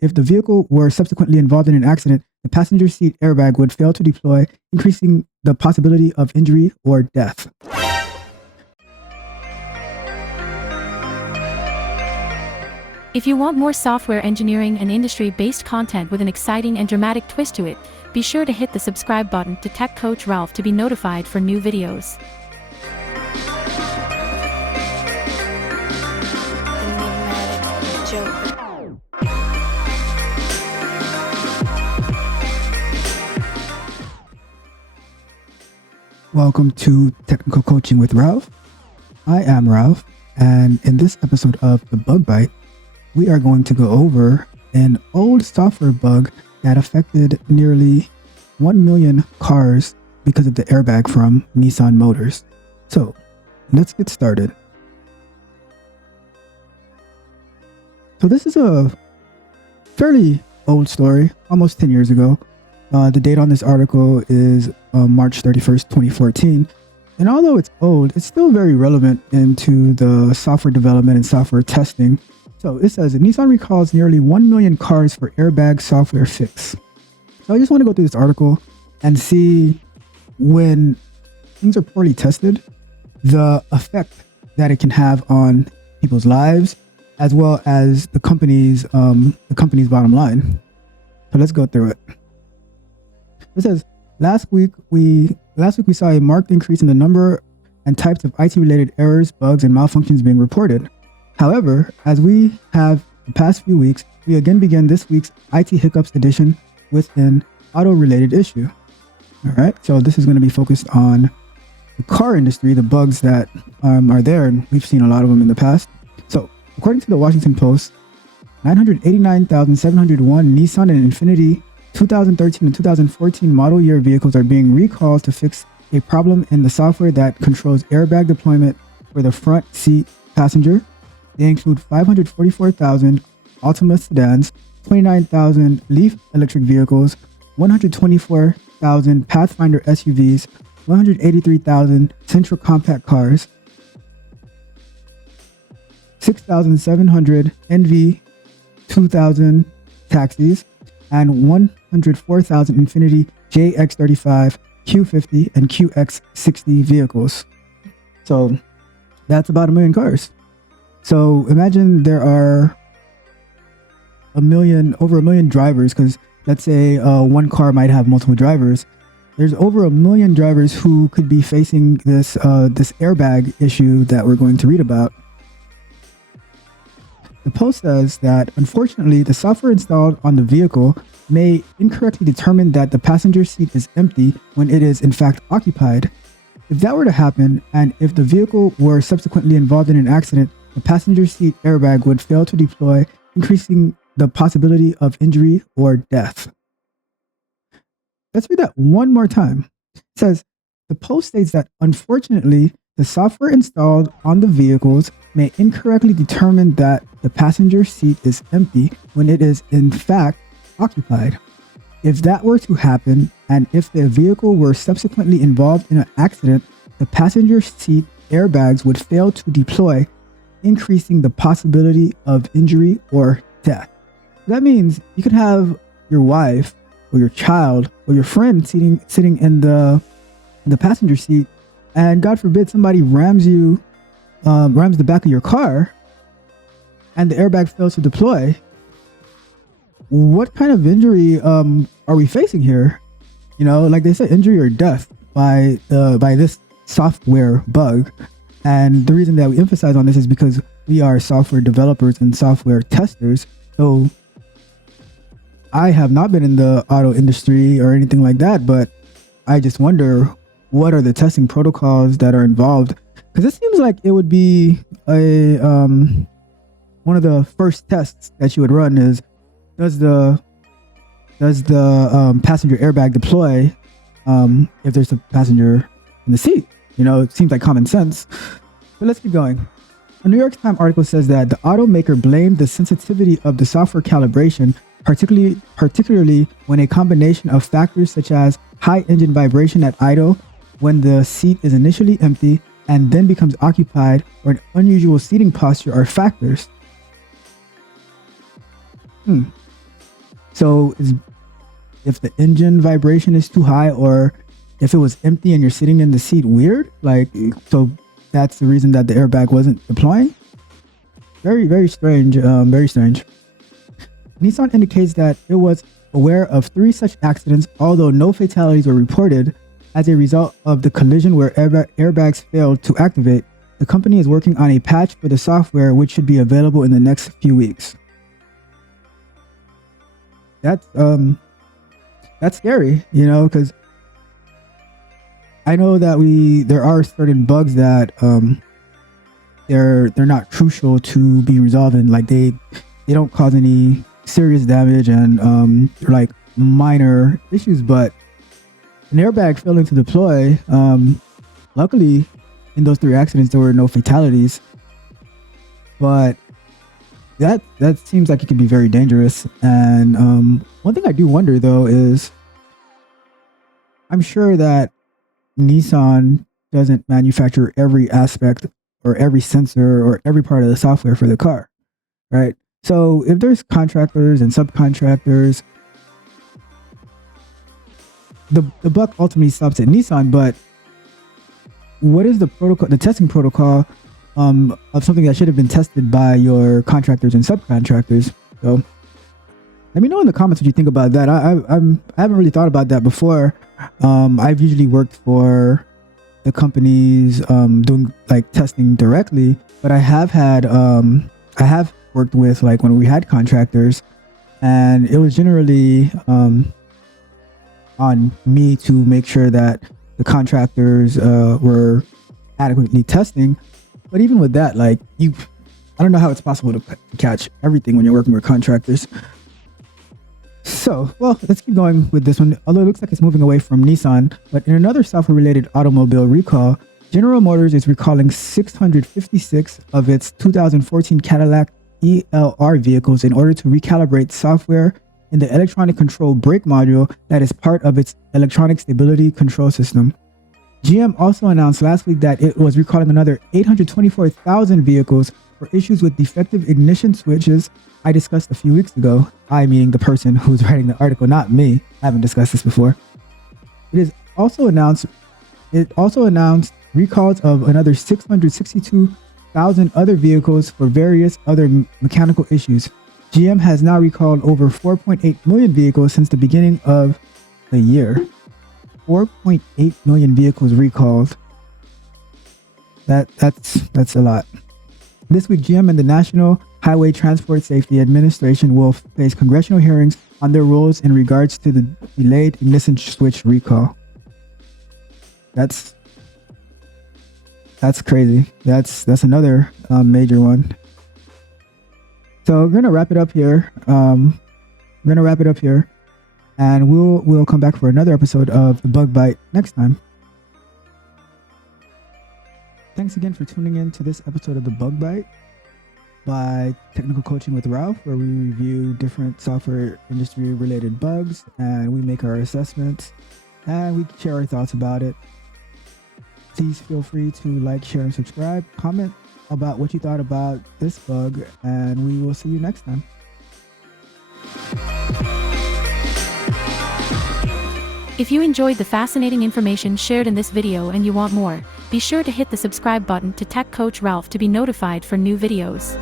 if the vehicle were subsequently involved in an accident, the passenger seat airbag would fail to deploy, increasing the possibility of injury or death. If you want more software engineering and industry-based content with an exciting and dramatic twist to it, be sure to hit the subscribe button to Tech Coach Ralph to be notified for new videos. Welcome to Technical Coaching with Ralph. I am Ralph, and in this episode of The Bug Bite, we are going to go over an old software bug that affected nearly 1 million cars because of the airbag from Nissan Motors. So, let's get started. So this is a fairly old story, almost 10 years ago. The date on this article is March 31st, 2014. And although it's old, it's still very relevant into the software development and software testing. So it says, Nissan recalls nearly 1 million cars for airbag software fix. So I just want to go through this article and see, when things are poorly tested, the effect that it can have on people's lives, as well as the company's bottom line. So let's go through it. It says, last week we saw a marked increase in the number and types of IT-related errors, bugs, and malfunctions being reported. However, as we have the past few weeks, we again began this week's IT Hiccups edition with an auto-related issue. All right, so this is going to be focused on the car industry, the bugs that are there, and we've seen a lot of them in the past. So, according to the Washington Post, 989,701 Nissan and Infiniti 2013 and 2014 model year vehicles are being recalled to fix a problem in the software that controls airbag deployment for the front seat passenger. They include 544,000 Altima sedans, 29,000 Leaf electric vehicles, 124,000 Pathfinder SUVs, 183,000 Sentra compact cars, 6,700 NV 2000 taxis, and 104,000 Infiniti JX35, Q50, and QX60 vehicles. So that's about 1 million cars. So imagine there are over a million drivers, because let's say one car might have multiple drivers. There's over 1 million drivers who could be facing this airbag issue that we're going to read about. The post says that, unfortunately, the software installed on the vehicle may incorrectly determine that the passenger seat is empty when it is in fact occupied. If that were to happen, and if the vehicle were subsequently involved in an accident, the passenger seat airbag would fail to deploy, increasing the possibility of injury or death. Let's read that one more time. It says, the post states that, unfortunately, the software installed on the vehicles may incorrectly determine that the passenger seat is empty when it is in fact occupied. If that were to happen, and if the vehicle were subsequently involved in an accident, the passenger seat airbags would fail to deploy, increasing the possibility of injury or death. That means you could have your wife or your child or your friend sitting in the passenger seat, and God forbid somebody rams the back of your car and the airbag fails to deploy. What kind of injury are we facing here? You know, like they said, injury or death by this software bug. And the reason that we emphasize on this is because we are software developers and software testers. So I have not been in the auto industry or anything like that, but I just wonder, what are the testing protocols that are involved? Because it seems like it would be one of the first tests that you would run is, does the passenger airbag deploy if there's a passenger in the seat? You know, it seems like common sense. But let's keep going. A New York Times article says that the automaker blamed the sensitivity of the software calibration, particularly when a combination of factors such as high engine vibration at idle, when the seat is initially empty and then becomes occupied, or an unusual seating posture are factors. So if the engine vibration is too high, or if it was empty and you're sitting in the seat weird, like, so that's the reason that the airbag wasn't deploying. Very, very strange. Very strange. Nissan indicates that it was aware of 3 such accidents, although no fatalities were reported as a result of the collision where airbags failed to activate. The company is working on a patch for the software, which should be available in the next few weeks. That's scary, you know, because I know that there are certain bugs that they're not crucial to be resolved, and like they don't cause any serious damage, and they're like minor issues. But an airbag failing to deploy, luckily in those 3 accidents there were no fatalities, but that seems like it could be very dangerous. And one thing I do wonder though is, I'm sure that Nissan doesn't manufacture every aspect or every sensor or every part of the software for the car, right? So if there's contractors and subcontractors, the buck ultimately stops at Nissan. But what is the protocol, the testing protocol of something that should have been tested by your contractors and subcontractors? So let me know in the comments what you think about that. I haven't really thought about that before. I've usually worked for the companies doing like testing directly, but I have worked with, like, when we had contractors, and it was generally on me to make sure that the contractors were adequately testing. But even with that, like, I don't know how it's possible to catch everything when you're working with contractors. So, well, let's keep going with this one. Although it looks like it's moving away from Nissan, but in another software-related automobile recall, General Motors is recalling 656 of its 2014 Cadillac ELR vehicles in order to recalibrate software in the electronic control brake module that is part of its electronic stability control system. GM also announced last week that it was recalling another 824,000 vehicles for issues with defective ignition switches I discussed a few weeks ago. I meaning the person who's writing the article, not me. I haven't discussed this before. It also announced recalls of another 662,000 other vehicles for various other mechanical issues. GM has now recalled over 4.8 million vehicles since the beginning of the year. 4.8 million vehicles recalled. That's a lot. This week, GM and the National Highway Transport Safety Administration will face congressional hearings on their rules in regards to the delayed ignition switch recall. That's crazy. That's another major one. So we're gonna wrap it up here. And we'll come back for another episode of the Bug Bite next time. Thanks again for tuning in to this episode of the Bug Bite by Technical Coaching with Ralph, where we review different software industry related bugs and we make our assessments and we share our thoughts about it. Please feel free to like, share, and subscribe. Comment about what you thought about this bug, and we will see you next time. If you enjoyed the fascinating information shared in this video and you want more, be sure to hit the subscribe button to Tech Coach Ralph to be notified for new videos.